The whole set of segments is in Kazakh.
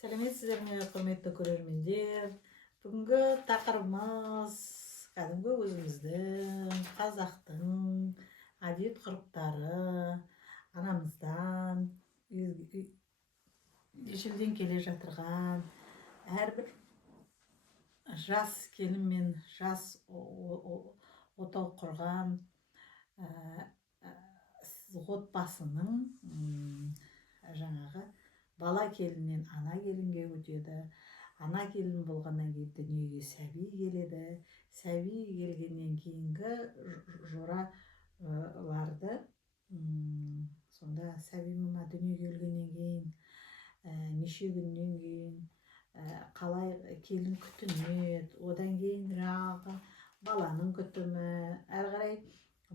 Сәлеметсіздер ме, құрметті көрермендер. Бүгінгі тақырыбымыз кәдімгі өзіміздің қазақтың әдет ғұрыптары, анамыздан ежелден келе жатырған әрбір жас келін мен жас отау құрған отбасының жаңағы бала келіннен ана келінге өтеді. Ана келін болғаннан кейін дүниеге сәби келеді. Сәби келгеннен кейінгі жораларды сонда сәби мама дүниеге келгеннен кейін неше күннен кейін қалай келін күтінеді, одан кейін жаңағы баланың күтімі, әрі қарай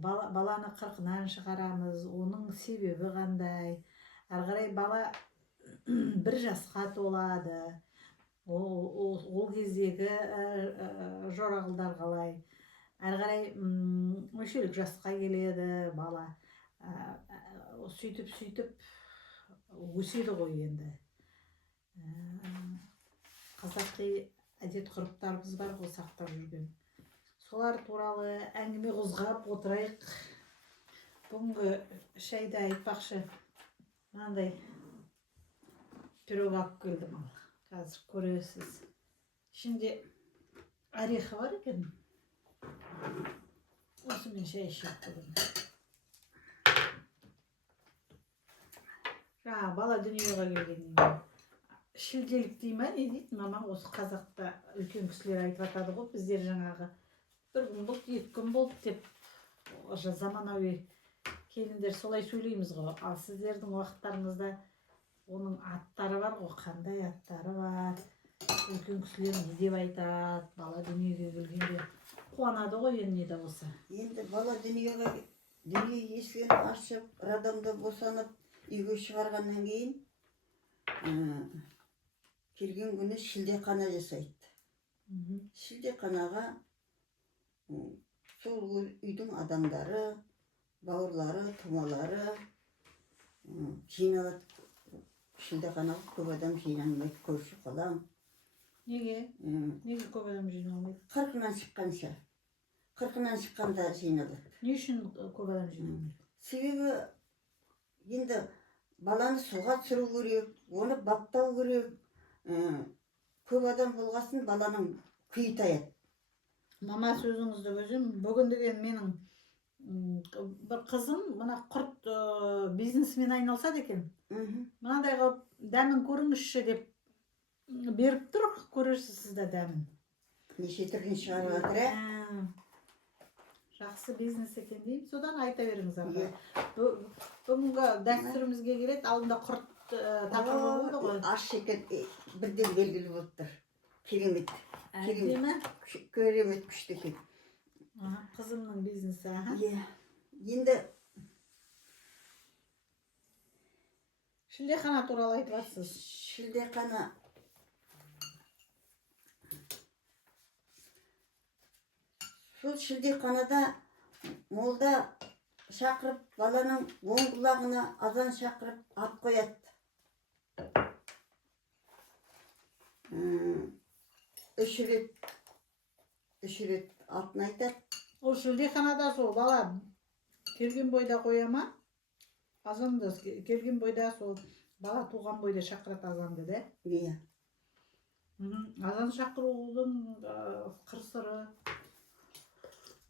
баланы қырқынан шығарамыз, оның себебі қандай, әрі қарай бала бір жасқа толады, ол кездегі жоралғылар қалай, әрі қарай мүшелік жасқа келеді бала, сөйтіп өседі ғой енді. Қазақи әдет ғұрыптарымыз бар ғой сақтап жүрген. Солар туралы әңгіме қозғап отырайық. Бүгінгі шайды айтпақшы, мынандай пирог алып келдім. Қазір көресіз. Ішінде орехи бар екен. Осымен шай ішіп қойдым. Бала дүниеге келгеннен кейін шілделік дей ма, не дейді? Мамам осы қазақта үлкен кісілер айтып жатады ғой, біздер жаңағы бір күн болды, 2 күн болды деп, заманауи келіндер солай сөйлейміз ғой. Ал сіздердің уақыттарыңызда оның аттары бар ғой, қандай аттары бар, үлкен кісілер не деп айтады, бала дүниеге келгенде қуанады ғой енді не де болса. Енді бала дүние есігін ашып, роддомда босанып, үйге шығарғаннан кейін келген күні шілдеқана жасайды. Шілдеқанаға сол үйдің адамдары, бауырлары, тумалары жиналады. Шілдеқанаға көп адам жиналмайды, көрші қолаң. Неге? Неге көп адам жиналмайды? 40-нан шыққанша. 40-нан шыққанда жиналады. Не үшін көп адам жиналмайды? Себебі енді баланы суға түсіру керек, оны баптау керек. Көп адам болғасын баланың күйі таяды. Мама сөзіңізді өзім, бүгін деген менің бір қызым мына құрт бизнесімен айналысады екен. Мынандай қылып дәмін көріңізші деп беріп тұр, көрерсіз сізді дәмін. Неше түрін шығарып жатыр, Жақсы бизнес екен деймін, содан айта беріңіз аға. Бүгінгі дәстүрімізге келеді, алдында құрт тақырыбы болды ғой. Аш екен бірден белгілі болып тұр. Керемет. Керемет күшті екен. Қызымның бизнесі. Енді шілдеқана туралы айтып жатсыз. Шілдеқана сол шілдеқанада молда шақырып, баланың оң құлағына азан шақырып ат қояды. 3 рет атын айтады. Ол шілдеқанада сол бала келген бойда қоя ма? Азанды келген бойда, сол бала туған бойда шақырады азанды, да? Иә. Азан шақырудың қыр-сыры.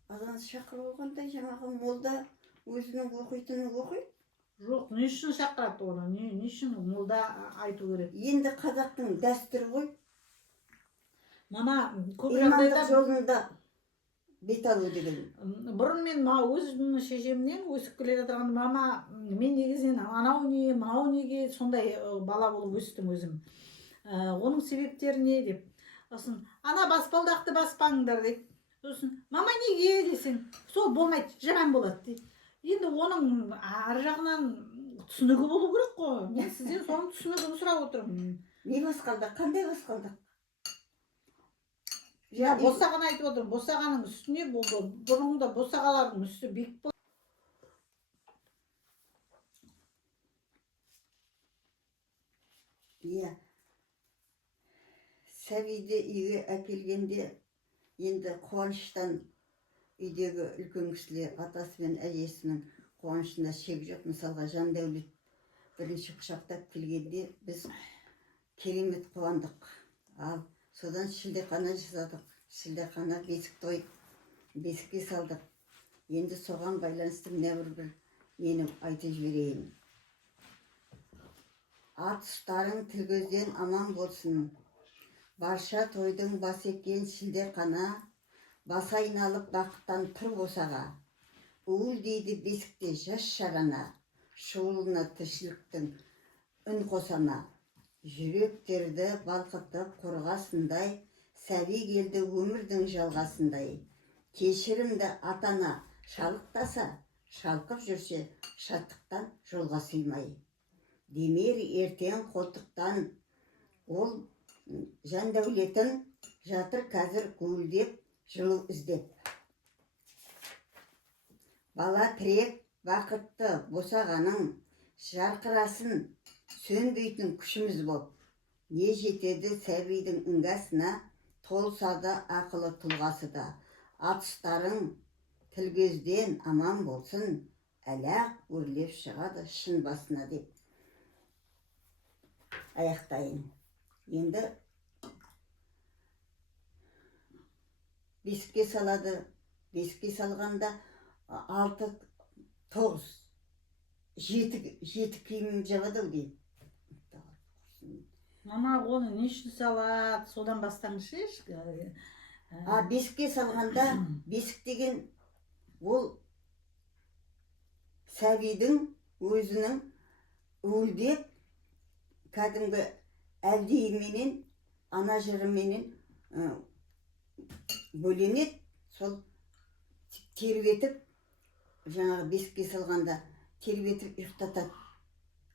Азан шақыру болғанда жаңағы молда өзінің оқитынын оқиды. Жоқ, не үшін шақырады оны? Не үшін молда айту керек? Енді қазақтың дәстүрі ғой. Мама, көп жағдайда жолында бет алу деген. Бұрын мен өзімнің шешемнен өсіп келе жатырған, мама, мен негізінен анау не, мынау неге сондай бала болып өстім өзім. Оның себептері не деп. Сосын, ана баспалдақты баспаңдар дейді. Сосын, мама неге десең, сол болмайды, жаман болады дейді. Енді оның ар жағынан түсінігі болу керек қой. Мен сізден соның түсінігін сұрап отырмын. Не басқалдық? Қандай басқалдық? Босағаны айтып отырмын. Босағаның үстіне болды. Бұрынғыда босағалардың үсті бек болды. Иә. сәбиді үйге әкелгенде енді қуаныштан үйдегі үлкен кісілер атасы мен әжесінің қуанышында шек жоқ. Мысалға Жандәулет бірінші құшақтап келгенде біз керемет қуандық. Ал содан шілдехана жасадық. Шілдехана бесік той, бесікке салдық. Енді соған байланысты бір менің айтып жіберейін. Ат ұстарың тіл көзден аман болсын. Барша тойдың басы екен шілдехана, бас айналып бақыттан тұр босаға. Уыл дейді бесікте жас шарана, шуылына тіршіліктің үн қосана. Жүректерді балқытып қорғасындай, сәби келді өмірдің жалғасындай. Кешірімді атана шалықтаса, шалқып жүрсе шаттықтан жолға сыймай. Демер ертең қолтықтан ол Жандәулетін жатыр қазір гуілдеп, жылу іздеп. Бала тірек бақытты босағаның, жарқырасын сөнбейтін күшіміз боп. Не жетеді сәбидің ыңғасына, толсады ақылы тұлғасы да. Атыстарың тіл көзден аман болсын, әлақ өрлеп шығады шын басына деп аяқтайын. Енді бесікке салады. Бесікке салғанда 6, 9, 7 киім жабады дейді. Мама оны не үшін салады? Содан бастаңызшы. Бесікке салғанда, бесік деген ол сәбидің өзінің уілдеп, кәдімгі әлдейменен, ана жырыменен бөленеді. Сол тербетіп, жаңағы бесікке салғанда тербетіп ұйықтатады.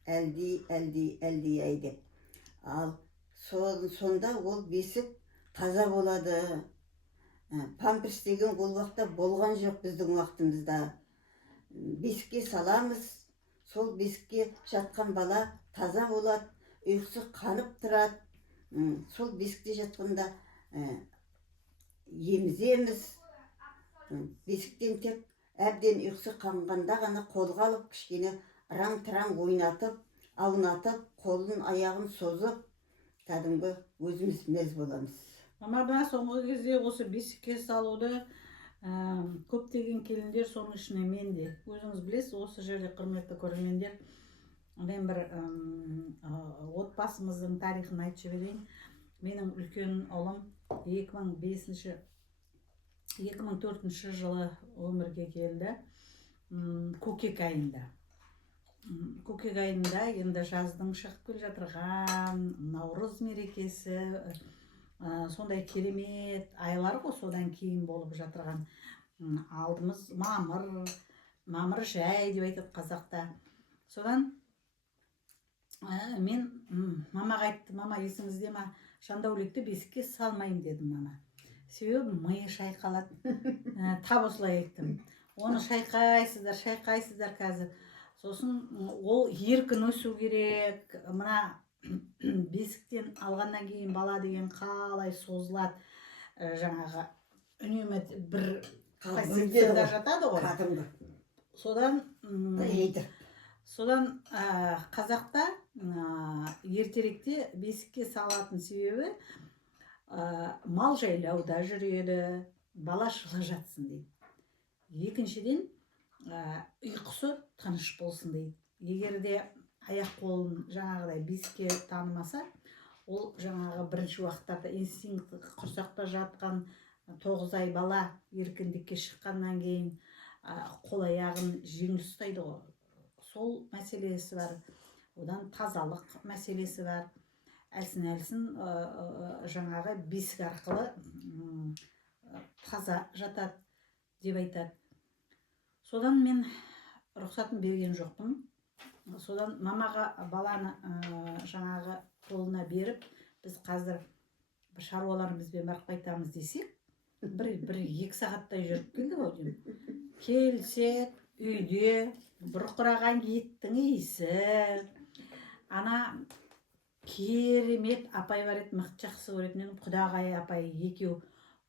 Әлдей ай деп. Ал сонда ол бесік таза болады. Памперс деген ол уақытта болған жоқ біздің уақытымызда. Бесікке саламыз, сол бесікке жатқан бала таза болады, ұйқысы қанып тұрады. Сол бесікте жатқанда еміземіз. Бесіктен тек әбден ұйқысы қанғанда ғана қолға алып, кішкене раң-тыраң ойнатып, аунатып, қолын аяғын созып, кәдімгі өзіміз мәз боламыз. Мама, соңғы кезде осы бесікке салуды көптеген келіндер, соның ішіне мен де. Өзіңіз білесіз, осы жерде құрметті көрермендер, мен бір отбасымыздың тарихын айтып жіберейін. Менің үлкен ұлым 2004 жылы өмірге келді. Көкек айында. Көкек айында енді жаздың шығып келе жатырған, Наурыз мерекесі, сондай керемет айлар ғой, содан кейін болып жатырған. Алдымыз мамыр жай деп айтады қазақта. Содан мен мамаға айттым, мама есіңізде ма, Жандәулетті бесікке салмайын дедім мама. Себебі миы шайқалады. Тап осылай айттым. Оны шайқайсыздар қазір. Сосын ол еркін өсу керек. Мына бесіктен алғаннан кейін бала деген қалай созылады. Жаңағы үнемі бір қасиеттерде жатады ғой. Содан қазақта ертеректе бесікке салатын себебі мал жайлауда жүреді, бала жылы жатсын дейді. Екіншіден, ұйқысы тыныш болсын дейді. Егер де аяқ қолын жаңағыдай бесікке танымаса, ол жаңағы бірінші уақыттарда инстинкт құрсақта жатқан 9 ай бала еркіндікке шыққаннан кейін қол аяғын жеңіл ұстайды ғой. Сол мәселесі бар. Одан тазалық мәселесі бар. Әлсін жаңағы бесік арқылы таза жатады деп айтады. Содан мен рұқсатын берген жоқпын. Содан мамаға баланы жаңағы қолына беріп, біз қазір шаруаларымызбен барып қайтамыз десек, бір 2 сағаттай жүріп келді ғой. Келсек, үйде бұрқыраған еттің иісі, ана керемет апай бар еді, мықты жақсы көретін едім, құдағай апай екеу.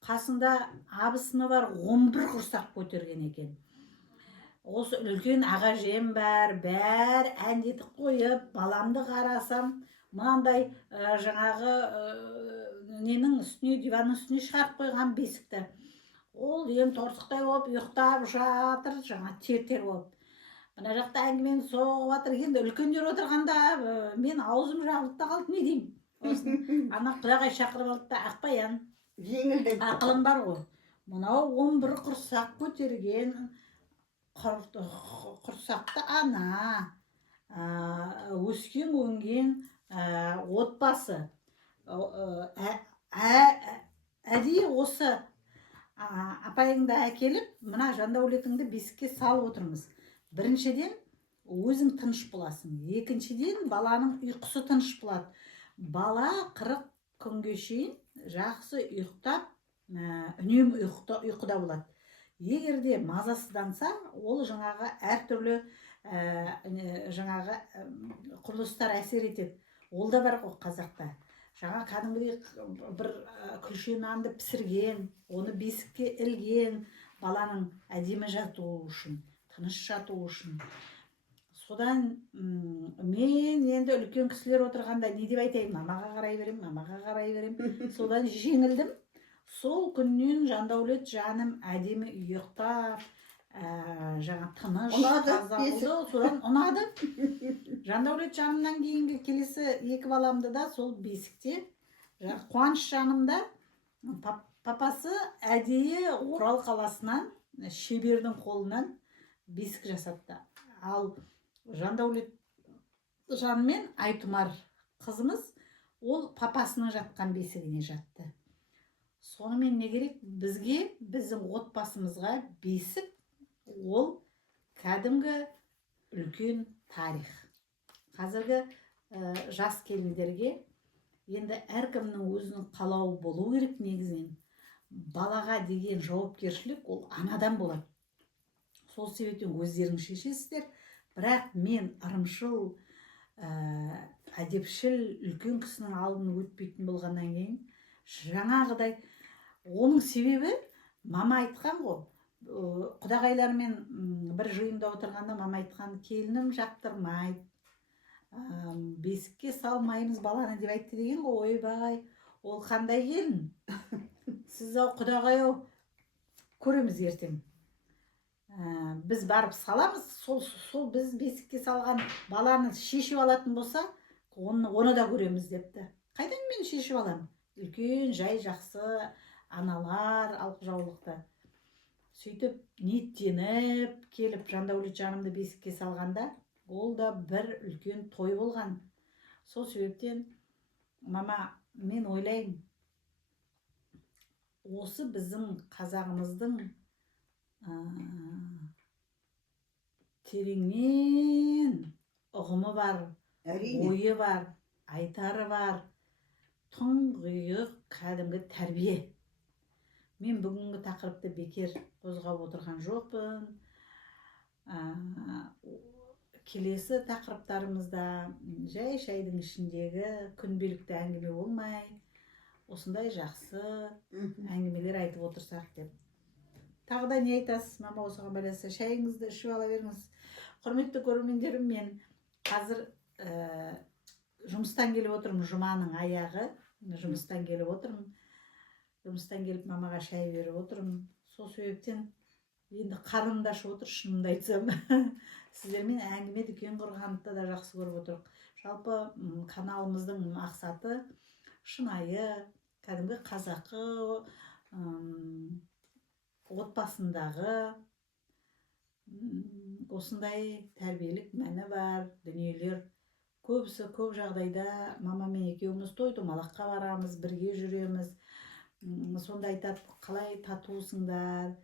Қасында абысыны бар, 11 құрсақ көтерген екен. Осы үлкен ағажем бар, бәрі әндетіп қойып, баламды қарасам, мынандай жаңағы ненің үстіне, диванның үстіне шығарып қойған бесікті. Ол ем торсықтай болып ұйықтап жатыр, жаңа тер болып. Мына жақта әңгімені соғып жатыр. Енді үлкендер отырғанда мен аузым жабылып та қалды, не деймін. Ана құдағай шақырып алды да, Ақбаян, жеңілдік. ақылың бар ғой. Мынау 11 құрсақ көтерген құрсақты ана, өскен өнген отбасы. Әдейі осы апайыңды әкеліп, мына жандәулетіңді бесікке салып отырмыз. Біріншіден, өзің тыныш боласың. Екіншіден, баланың ұйқысы тыныш болады. Бала 40 күнге шейін жақсы ұйықтап, үнемі ұйқыда болады. Егерде мазасызданса, ол жаңағы әртүрлі жаңағы құбылыстар әсер етеді. Ол да бар ғой қазақта. Жаңа кәдімгідей бір күлше нанды пісірген, оны бесікке ілген, баланың әдемі жатуы үшін, тыныш жатуы үшін. Содан мен енді үлкен кісілер отырғанда не деп айтайын, мамаға қарай берем. Содан жеңілдім. Сол күннен жандәулет жаным әдемі ұйықтап, жаңа тыныш, таза болды. Содан ұнады. Жандәулет жанымнан кейінгі келесі 2 баламды да сол бесікте. Қуаныш жанымда папасы әдейі Орал қаласынан, шебердің қолынан бесік жасатты. Ал Жандәулет жанымен Айтұмар қызымыз ол папасының жатқан бесігіне жатты. Сонымен не керек? Бізге, біздің отбасымызға бесік ол кәдімгі үлкен тарих. Қазіргі жас келіндерге енді әркімнің өзінің қалауы болу керек негізінен. Балаға деген жауапкершілік ол анадан болады. Сол себептен өздерің шешесіздер. Бірақ мен ырымшыл, әдепшіл үлкен кісінің алдын өтпейтін болғаннан кейін, жаңағыдай оның себебі мама айтқан ғой. Құдағайлармен бір жиында отырғанда мама айтқан, келінім жақтырмайды, бесікке салмаймыз баланы деп айтты деген ғой. Ойбай, ол қандай келін? Сіз құдағай көреміз ертең. Біз барып саламыз, сол біз бесікке салған баланы шешіп алатын болса, оны да көреміз депті. Қайдан мен шешіп алам? Үлкен, жай жақсы аналар алқы-жаулықты. Сөйтіп, ниеттеніп, келіп Жандәулет жанымды бесікке салғанда, ол да бір үлкен той болған. Сол себептен, мама, мен ойлайын, осы біздің қазағымыздың тереңнен ұғымы бар, ойы бар, айтары бар, тұңғиық кәдімгі тәрбие. Мен бүгінгі тақырыпты бекер қозғап отырған жоқпын. Келесі тақырыптарымызда жай шайдың ішіндегі күнделікті әңгіме болмай, осындай жақсы әңгімелер айтып отырсақ деп. Тағы да не айтасыз, мама, осыған байланысты? Шайыңызды ішіп ала беріңіз. Құрметті көрермендерім, мен қазір жұмыстан келіп отырмын, жұманың аяғы. Жұмыстан келіп отырмын. Жұмыстан келіп мамаға шай беріп отырмын. Сол себептен енді қарным да ашып отыр, шынымды айтсам. Сіздермен әңгіме дүкен құрғанды да жақсы көріп отырмын. Жалпы каналымыздың мақсаты шынайы, кәдімгі қазақы отбасындағы осындай тәрбиелік мәні бар дүниелер. Көбісі көп жағдайда мамамен екеуміз той-томалаққа барамыз, бірге жүреміз. Сонда айтады, қалай татусыңдар,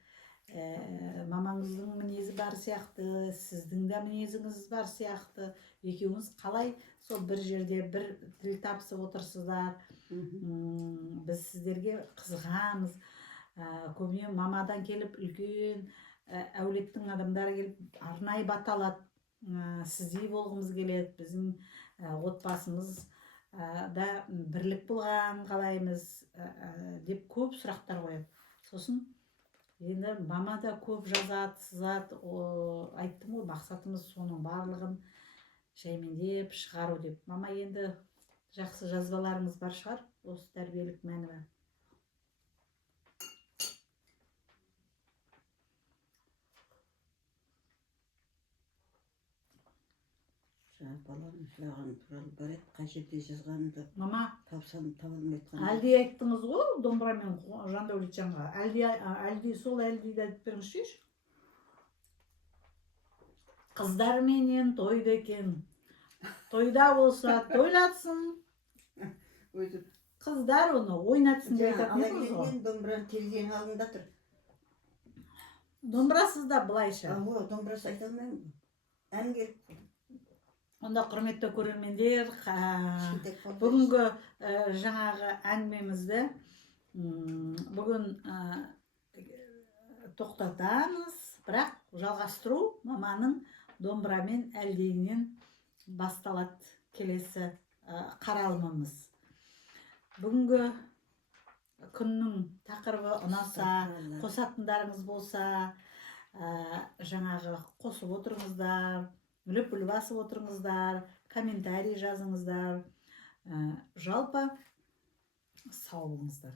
мамаңыздың мінезі бар сияқты, сіздің де мінезіңіз бар сияқты, екеуіңіз қалай сол бір жерде бір тіл табысып отырсыздар. Біз сіздерге қызығамыз. Көбіне мамадан келіп, үлкен әулеттің адамдары келіп, арнайы бата алады. Сіздей болғымыз келеді, біздің отбасымыз да бірлік болған қалаймыз деп көп сұрақтар қояды. Сосын енді мама да көп жазады, сызады. Айттым ғой, мақсатымыз соның барлығын жәймендеп шығару деп. Мама енді жақсы жазбаларыңыз бар шығар, осы тәрбиелік мәні бар. Балам жылаған туралы бар еді, қай жерде жазғанымды Мама, тапсам таба алмай жатқан. әлди айттыңыз ғой, домбырамен Жандәулетжанға. Әлди сол әлдиді айтып беріңізші. Қыздарменен тойды екен. Тойда болса тойлатсын. Өзі Қыздар оны ойнатсын деп айтатын ала едіңіз ғой. келген домбыраны терезенің алдында тұр. Домбырасыз да былайша. Домбырасы айта алмаймын ғой. Ән керек. Онда құрметті көрермендер, Кішкентай қолда бүгінгі жаңағы әңгімемізді бүгін тоқтатамыз, бірақ жалғастыру маманың домбырамен әлдейінен басталады келесі қаралымымыз. Бүгінгі күннің тақырыбы ұнаса, қосатындарыңыз болса, жаңағы қосып отырыңыздар, үліп-үліп басып отырыңыздар, комментарий жазыңыздар. Жалпы сау болыңыздар.